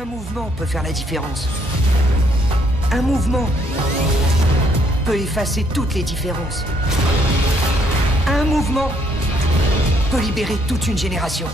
Un mouvement peut faire la différence. Un mouvement peut effacer toutes les différences. Un mouvement peut libérer toute une génération.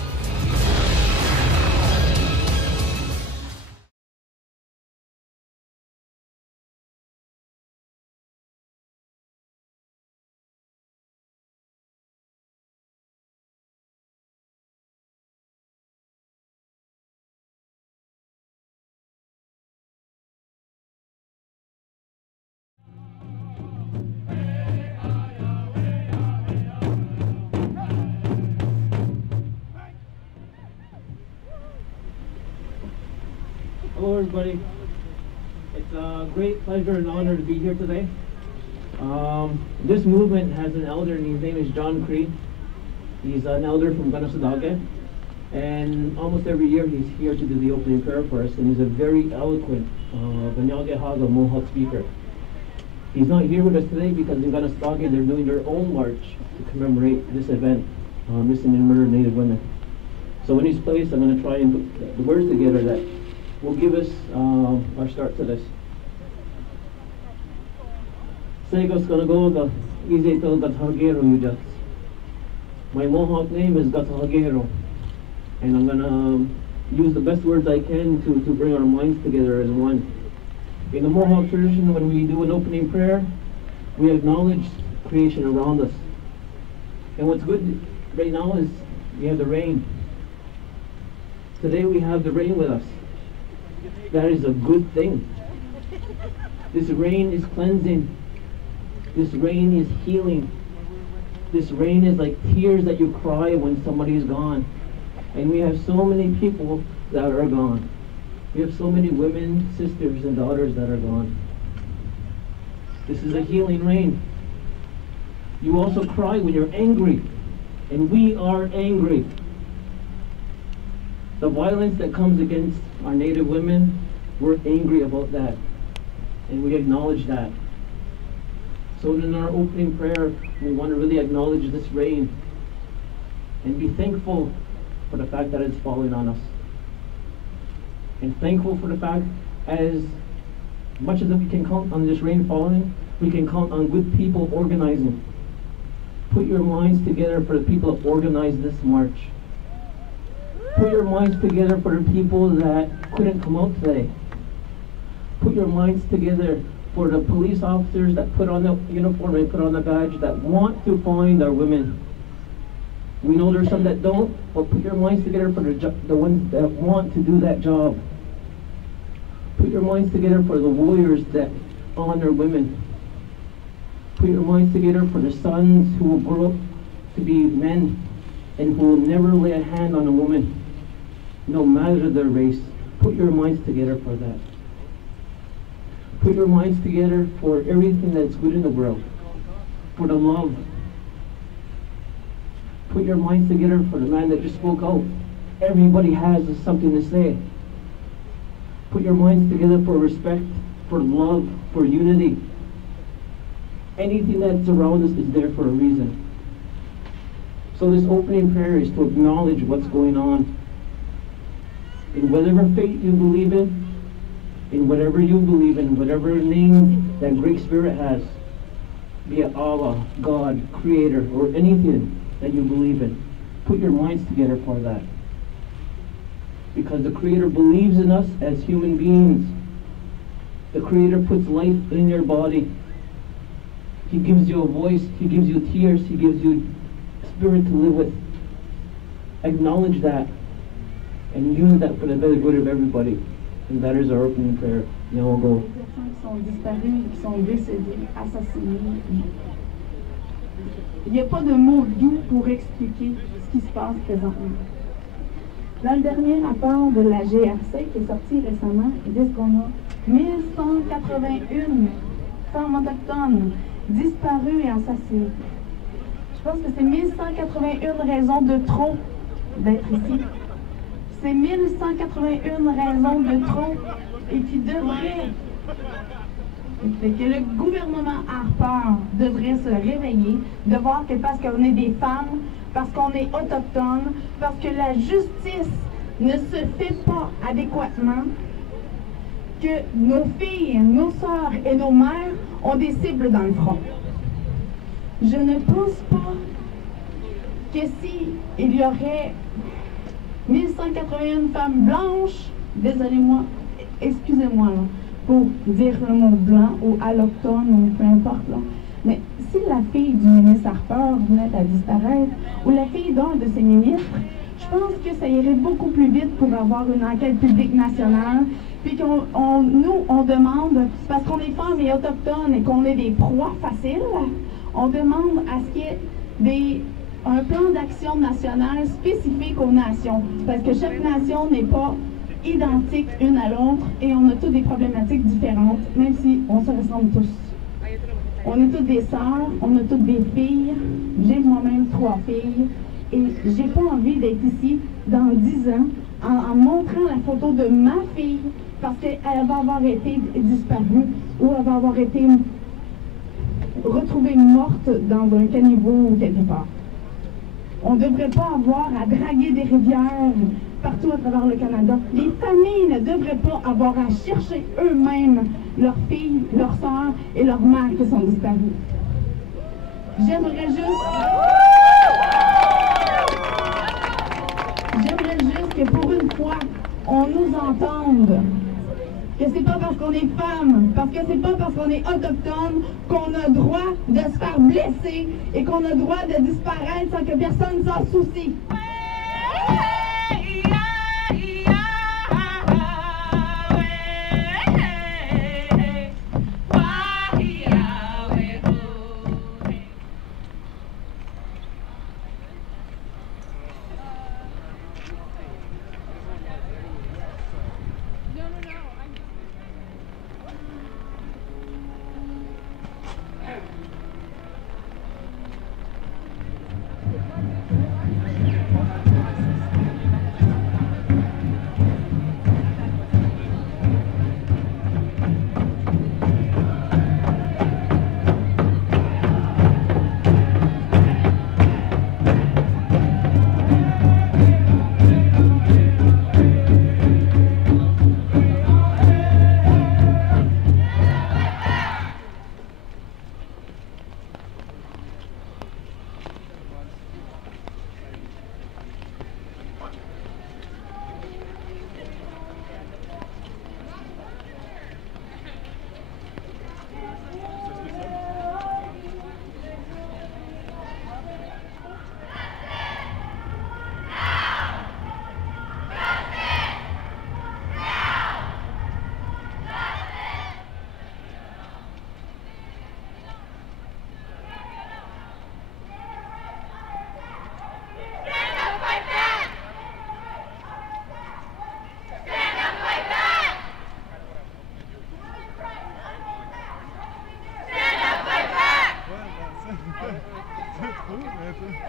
Hello everybody, it's a great pleasure and honor to be here today. This movement has an elder and his name is John Cree. He's an elder from Ganasudage, and almost every year he's here to do the opening prayer for us, and he's a very eloquent Banyage Haga Mohawk speaker. He's not here with us today because in Ganasudage they're doing their own march to commemorate this event, missing and murdered Native women. So in his place I'm going to try and put the words together that will give us our start to this. My Mohawk name is Gatahagero, and I'm gonna use the best words I can to bring our minds together as one. In the Mohawk tradition, when we do an opening prayer, we acknowledge creation around us. And what's good right now is we have the rain. Today we have the rain with us. That is a good thing. This rain is cleansing. This rain is healing. This rain is like tears that you cry when somebody is gone. And we have so many people that are gone. We have so many women, sisters, and daughters that are gone. This is a healing rain. You also cry when you're angry. And we are angry. The violence that comes against our Native women, we're angry about that, and we acknowledge that. So in our opening prayer, we want to really acknowledge this rain and be thankful for the fact that it's falling on us. And thankful for the fact as much as we can count on this rain falling, we can count on good people organizing. Put your minds together for the people that organized this march. Put your minds together for the people that couldn't come out today. Put your minds together for the police officers that put on the uniform and put on the badge that want to find our women. We know there's some that don't, but put your minds together for the ones that want to do that job. Put your minds together for the warriors that honor women. Put your minds together for the sons who will grow up to be men and who will never lay a hand on a woman, no matter their race. Put your minds together for that. Put your minds together for everything that's good in the world, for the love. Put your minds together for the man that just spoke out. Everybody has something to say. Put your minds together for respect, for love, for unity. Anything that's around us is there for a reason. So this opening prayer is to acknowledge what's going on. In whatever faith you believe in whatever you believe in, whatever name that Great Spirit has, be it Allah, God, Creator, or anything that you believe in, put your minds together for that. Because the Creator believes in us as human beings. The Creator puts life in your body. He gives you a voice, He gives you tears, He gives you spirit to live with. Acknowledge that and use that for the better good of everybody. And that is our opening prayer. Now we'll go. Les personnes qui sont disparues, qui sont décédées, assassinées. Il n'y a pas de mots doux pour expliquer ce qui se passe présentement. Dans le dernier rapport de la GRC qui est sorti récemment, ils disent qu'on a 1181 femmes autochtones disparues et assassinées. Je pense que c'est 1181 raisons de trop d'être ici. C'est 1181 raisons de trop et qui devraient, et que le gouvernement Harper devrait se réveiller, de voir que parce qu'on est des femmes, parce qu'on est autochtones, parce que la justice ne se fait pas adéquatement, que nos filles, nos sœurs et nos mères ont des cibles dans le front. Je ne pense pas que si il y aurait 1181 femmes blanches, désolez-moi, excusez-moi là, pour dire le mot blanc ou allochtone ou peu importe là, mais si la fille du ministre Harper venait à disparaître ou la fille d'un de ses ministres, je pense que ça irait beaucoup plus vite pour avoir une enquête publique nationale. Puis nous, on demande, parce qu'on est femmes et autochtones et qu'on est des proies faciles, on demande à ce qu'il y ait un plan d'action national spécifique aux nations. Parce que chaque nation n'est pas identique une à l'autre et on a toutes des problématiques différentes, même si on se ressemble tous. On est toutes des sœurs, on a toutes des filles. J'ai moi-même 3 filles. Et j'ai pas envie d'être ici dans 10 ans en montrant la photo de ma fille parce qu'elle va avoir été disparue ou elle va avoir été retrouvée morte dans un caniveau ou quelque part. On ne devrait pas avoir à draguer des rivières partout à travers le Canada. Les familles ne devraient pas avoir à chercher eux-mêmes leurs filles, leurs sœurs et leurs mères qui sont disparues. J'aimerais juste que pour une fois, on nous entende. Que c'est pas parce qu'on est femme, parce que c'est pas parce qu'on est autochtone qu'on a droit de se faire blesser et qu'on a droit de disparaître sans que personne s'en soucie.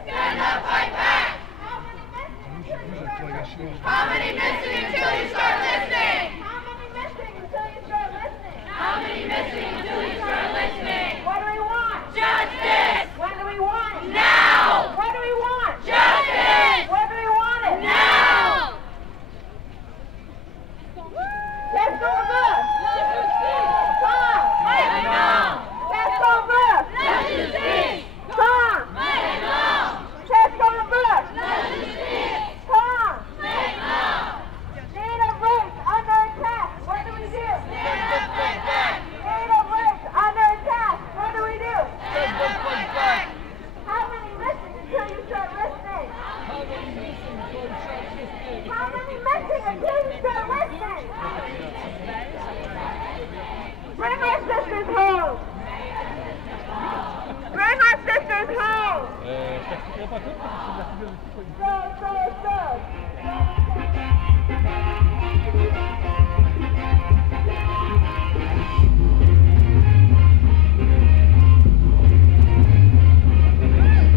Stand up, fight back! How many missing until you start listening? How many missing until you start listening? How many missing until you start listening? What do we want? Justice! When do we want it? Now! What do we want? Justice! When do we want it? Now! Qu'est-ce qu'on veut? Quand? Maintenant! Qu'est-ce qu'on veut? La justice! Quand? Maintenant! Qu'est-ce qu'on veut? La justice! Quand? Maintenant! Data breaks under attack. What do we do? Stand up, fight back. Data breaks under attack. What do we do? Stand up, fight back. How many missing until you start listening? How many missing until you start listening? How many missing until you start listening? Bring our sisters home. Bring our sisters home. Go.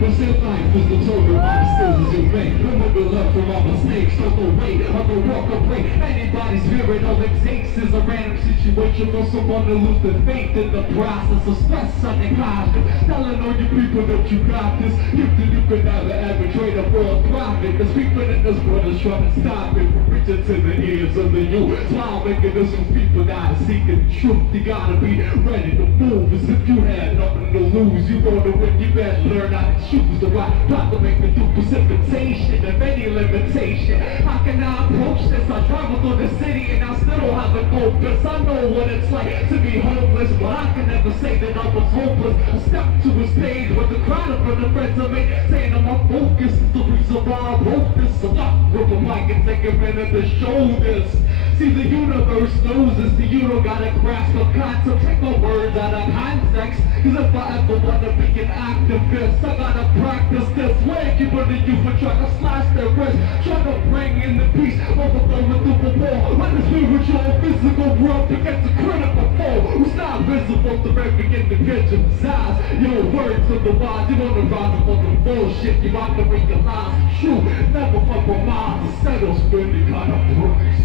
We'll still fight because the children are still choices you make. Remember, learn from all mistakes. Don't the weight of the walk away. Anybody's spirit, all it takes is a random situation for someone to lose their faith in the process of stress on their conscience. Telling all you people that you got this. Gifted you could never ever trade up for a profit. There's people in this world that's trying to stop it from reaching to the ears of the youth. While making this some people that are seeking truth. You gotta be ready to move as if you had nothing to lose. You gonna win, you better learn how to choose the right path to make the due precipitation of any limitation. How can I approach this? I travel through the city and I still don't have an opus. I know what it's like to be homeless, but I can never say that I was hopeless. I stepped to a stage with the crowd in front of friends of me, saying I'm not focused. The reason why I wrote this. So I grip a mic and take a minute to show this. See, the universe knows this. The you don't gotta grasp the concept. Take my words out of context. Cause if I ever wanna be an activist, I gotta practice this way. Keep on the youth for trying to slash their wrist, trying to bring in the peace, overflowing through the wall. When the spiritual and physical world begins to critical fall, who's not visible to every individual's eyes. Your words of the wise, you wanna rise above the bullshit. You have to realize the truth, never compromise and settle spending kind of price.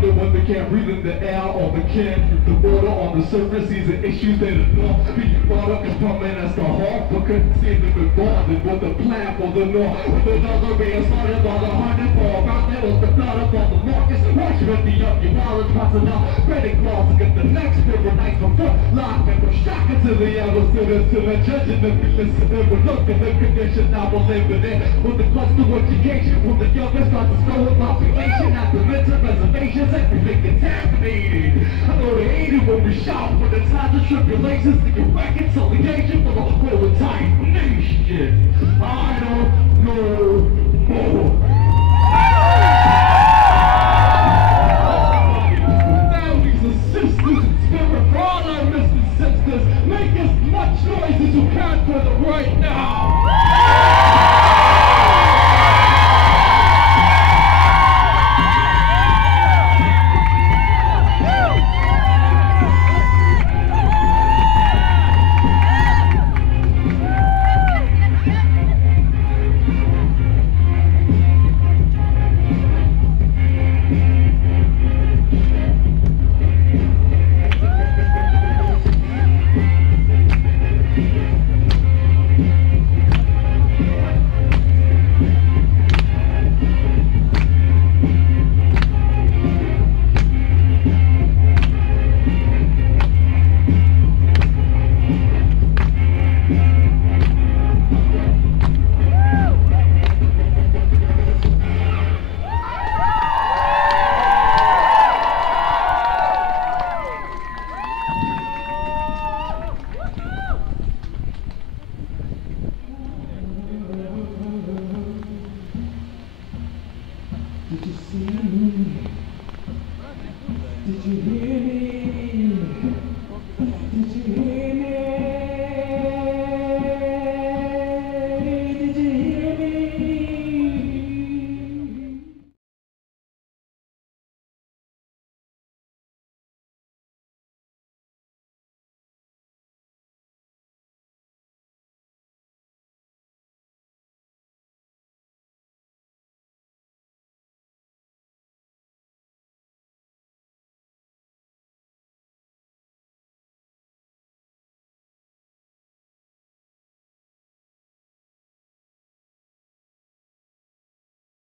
When they can't breathe in the air or they can't keep the water on the surface, these are issues that are not being brought up from it as the heart, but couldn't seem to be bonded with the plan for the law. With another being started by the 100 about there was the blood up on the markets. Watch with the up your wallet, passing out credit clause to get the next paper nights from foot lock and from shocking to the ever students to the judging if we listen and we look at the condition now we're living in. With the cluster to education, with the youngest start to slow with population at the mental reservations, everything contaminated. I know they hate it when we shout for the times of tribulations to get reconciliation for the whole entire nation. I don't know more. Families and sisters and spirit for all our missing sisters, make as much noise as you can for them right now. Did you see me? Did you hear